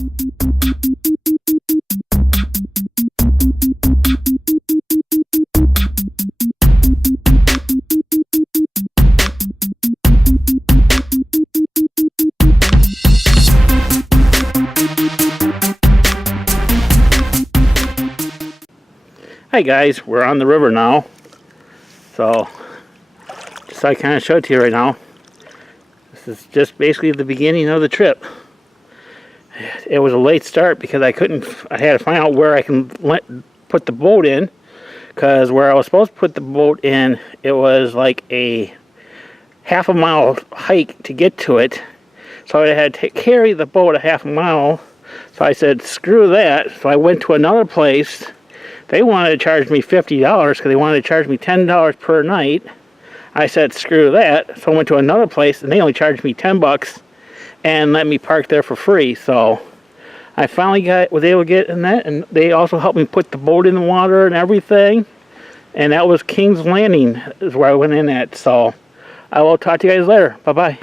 Hi guys, we're on the river now. So, just I kind of showed to you right now. This is just basically the beginning of the trip. It was a late start because I had to find out where I can put the boat in. Because where I was supposed to put the boat in, it was like a half a mile hike to get to it. So I had to carry the boat a half a mile. So I said, screw that. So I went to another place. They wanted to charge me $50 because they wanted to charge me $10 per night. I said, screw that. So I went to another place and they only charged me $10 and let me park there for free. So I finally was able to get in that, and they also helped me put the boat in the water and everything. And that was King's Landing is where I went in at. So I will talk to you guys later. Bye-bye.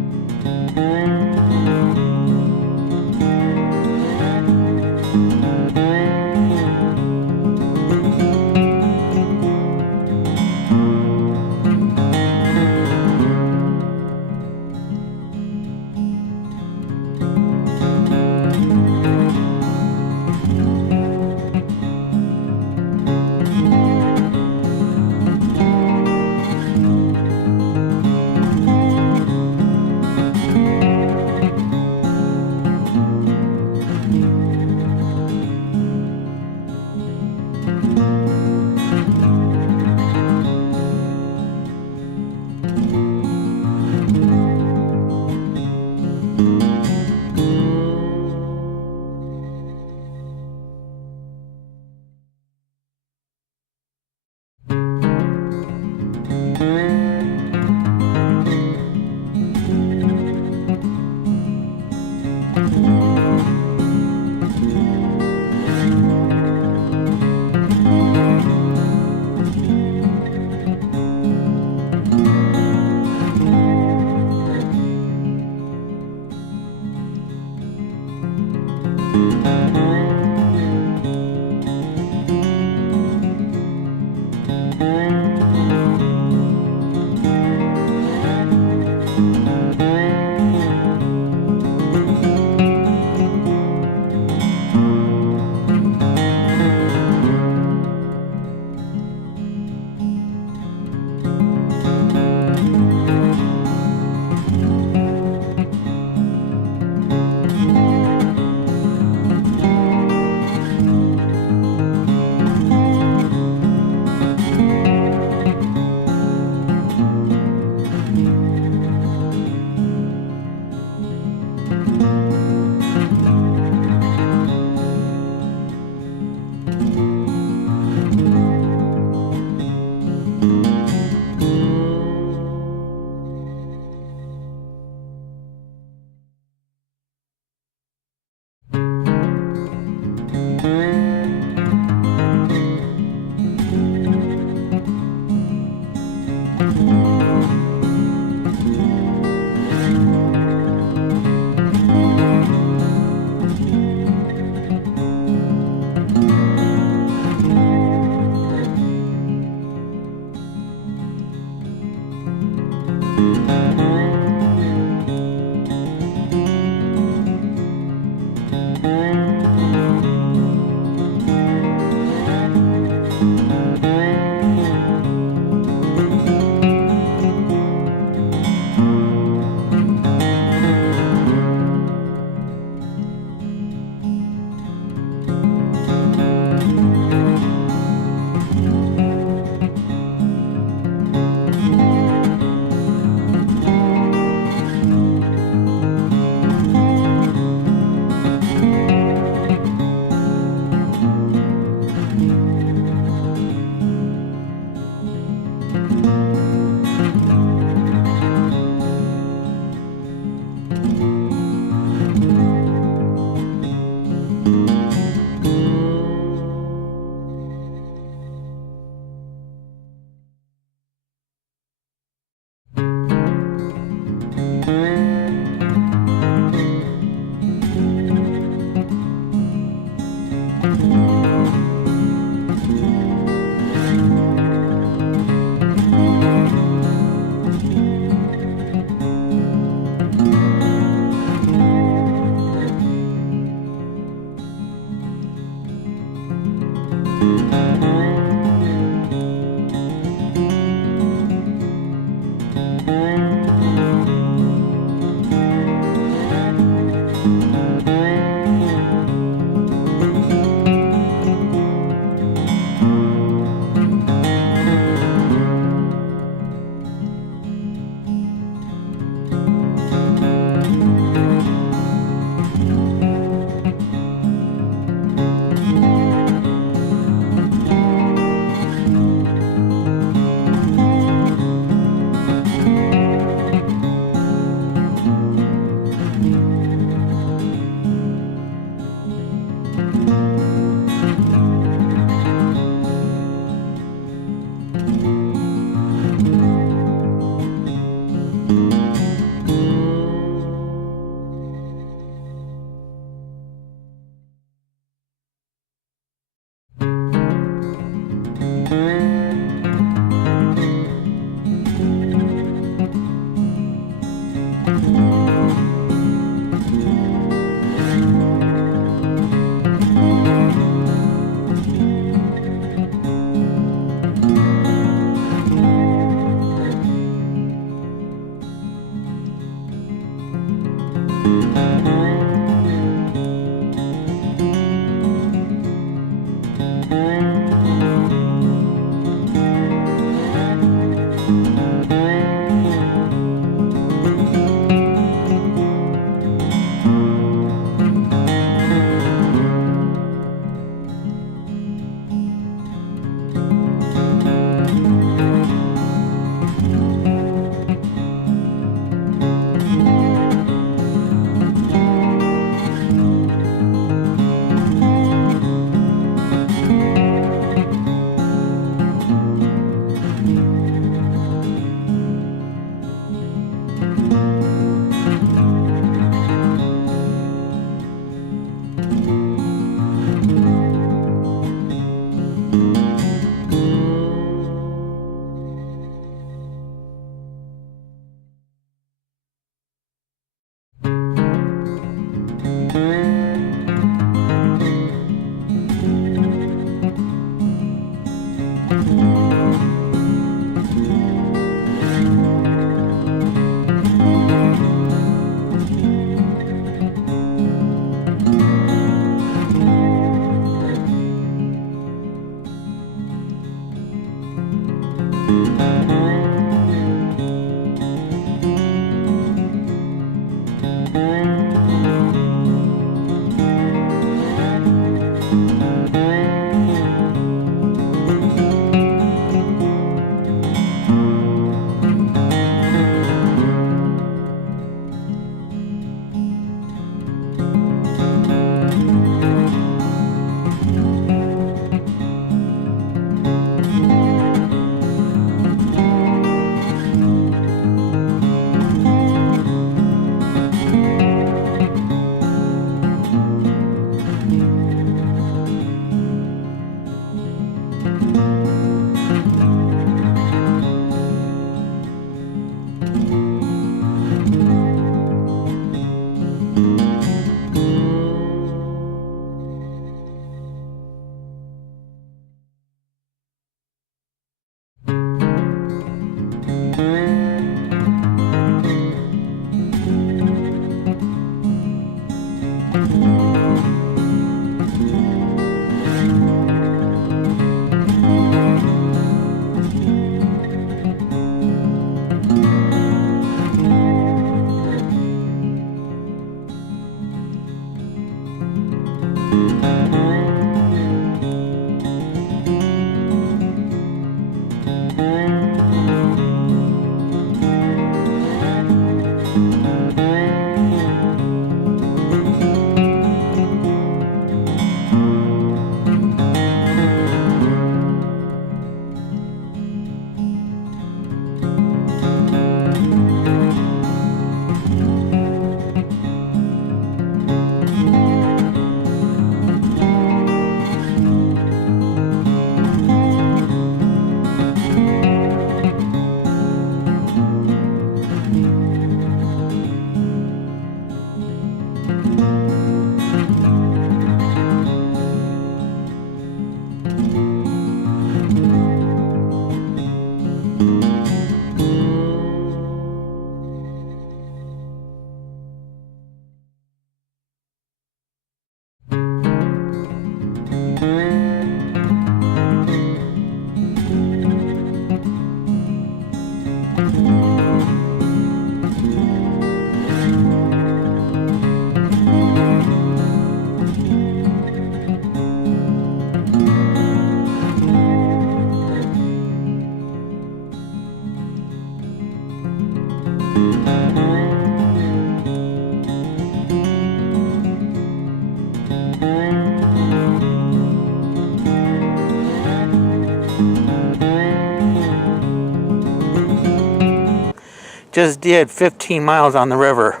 Just did 15 miles on the river.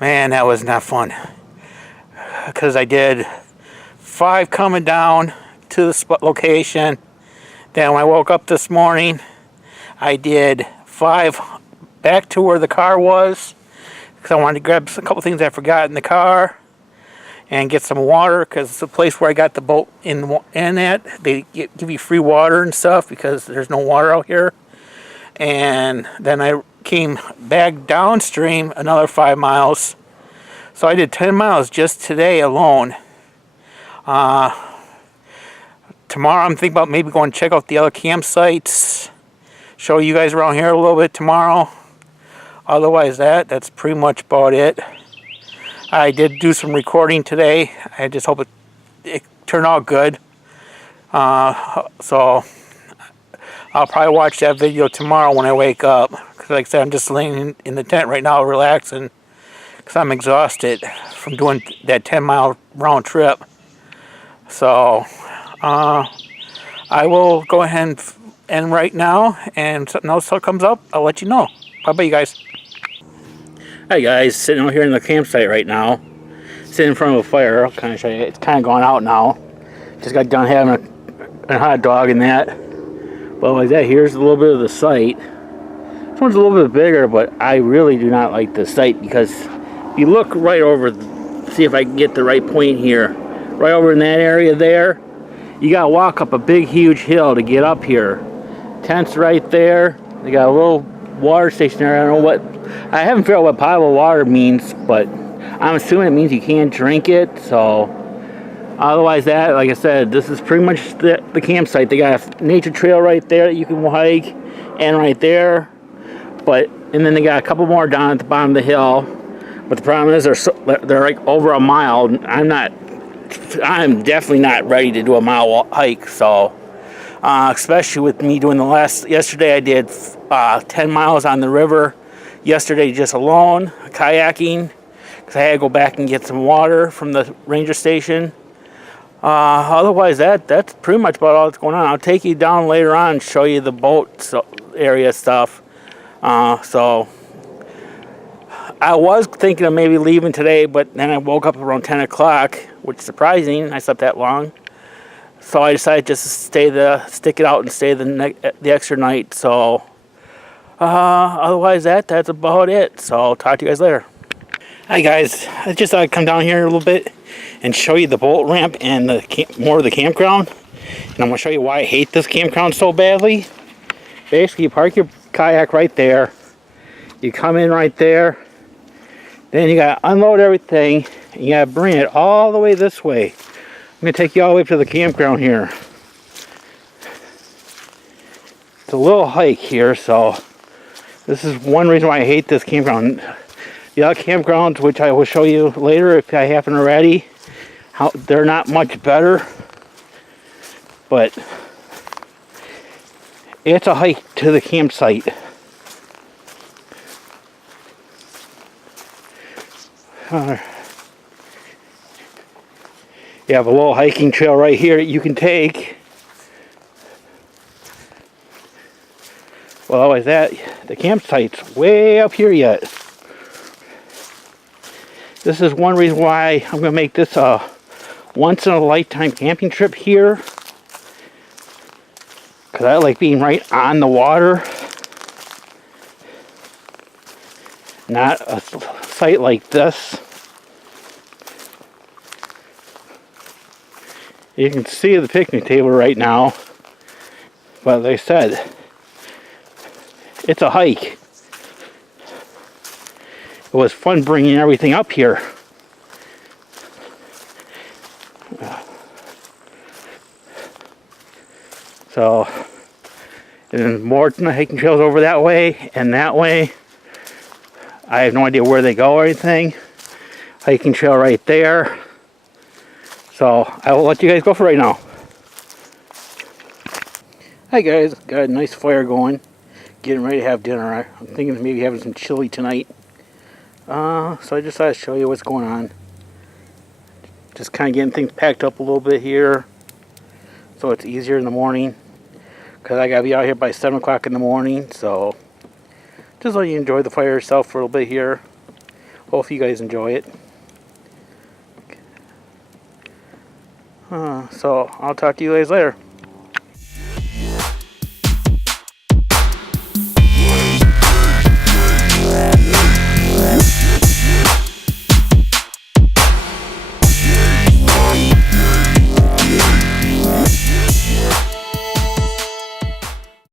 Man, that was not fun. Because I did 5 coming down to the spot location. Then when I woke up this morning, I did 5 back to where the car was. Because I wanted to grab a couple things I forgot in the car. And get some water, because it's the place where I got the boat in at. They give you free water and stuff because there's no water out here. And then I came back downstream another 5 miles. So I did 10 miles just today alone. Tomorrow I'm thinking about maybe going to check out the other campsites. Show you guys around here a little bit tomorrow. Otherwise that's pretty much about it. I did do some recording today. I just hope it turned out good. So I'll probably watch that video tomorrow when I wake up. Because like I said, I'm just laying in the tent right now relaxing. Because I'm exhausted from doing that 10-mile round trip. So I will go ahead and end right now. And something else comes up, I'll let you know. Bye-bye, you guys. Hi guys, sitting out here in the campsite right now. Sitting in front of a fire. I'll kind of show you. It's kind of gone out now. Just got done having a hot dog and that. But like that, here's a little bit of the site. This one's a little bit bigger, but I really do not like the site because if you look right over, see if I can get the right point here. Right over in that area there, you gotta walk up a big huge hill to get up here. Tent's right there. They got a little water station there. I don't know what, I haven't figured out what potable water means, but I'm assuming it means you can't drink it. So otherwise that, like I said, this is pretty much the campsite. They got a nature trail right there that you can hike, and right there. And then they got a couple more down at the bottom of the hill. But the problem is they're like over a mile. I'm definitely not ready to do a mile hike. So especially with me doing yesterday I did 10 miles on the river. Yesterday just alone, kayaking, because I had to go back and get some water from the ranger station. Otherwise, that's pretty much about all that's going on. I'll take you down later on and show you the boat area stuff. So I was thinking of maybe leaving today, but then I woke up around 10 o'clock, which is surprising. I slept that long. So I decided just to stick it out and stay the extra night. So otherwise that's about it. So I'll talk to you guys later. Hi guys, I just thought I'd come down here a little bit and show you the boat ramp and more of the campground. And I'm going to show you why I hate this campground so badly. Basically, you park your kayak right there. You come in right there. Then you gotta unload everything, and you gotta bring it all the way this way. I'm gonna take you all the way up to the campground here. It's a little hike here, so this is one reason why I hate this campground. The other campgrounds, which I will show you later if I haven't already, they're not much better, but it's a hike to the campsite. You have a little hiking trail right here that you can take. Well, always that, the campsite's way up here yet. This is one reason why I'm going to make this a once-in-a-lifetime camping trip here. Because I like being right on the water. Not a site like this. You can see the picnic table right now. But like I said, it's a hike. It was fun bringing everything up here. So, and more hiking trails over that way and that way. I have no idea where they go or anything. Hiking trail right there. So, I will let you guys go for right now. Hi guys, got a nice fire going. Getting ready to have dinner. I'm thinking of maybe having some chili tonight. So I just thought I'd show you what's going on. Just kind of getting things packed up a little bit here. So it's easier in the morning. Because I got to be out here by 7 o'clock in the morning. So just let you enjoy the fire yourself for a little bit here. Hope you guys enjoy it. So I'll talk to you guys later.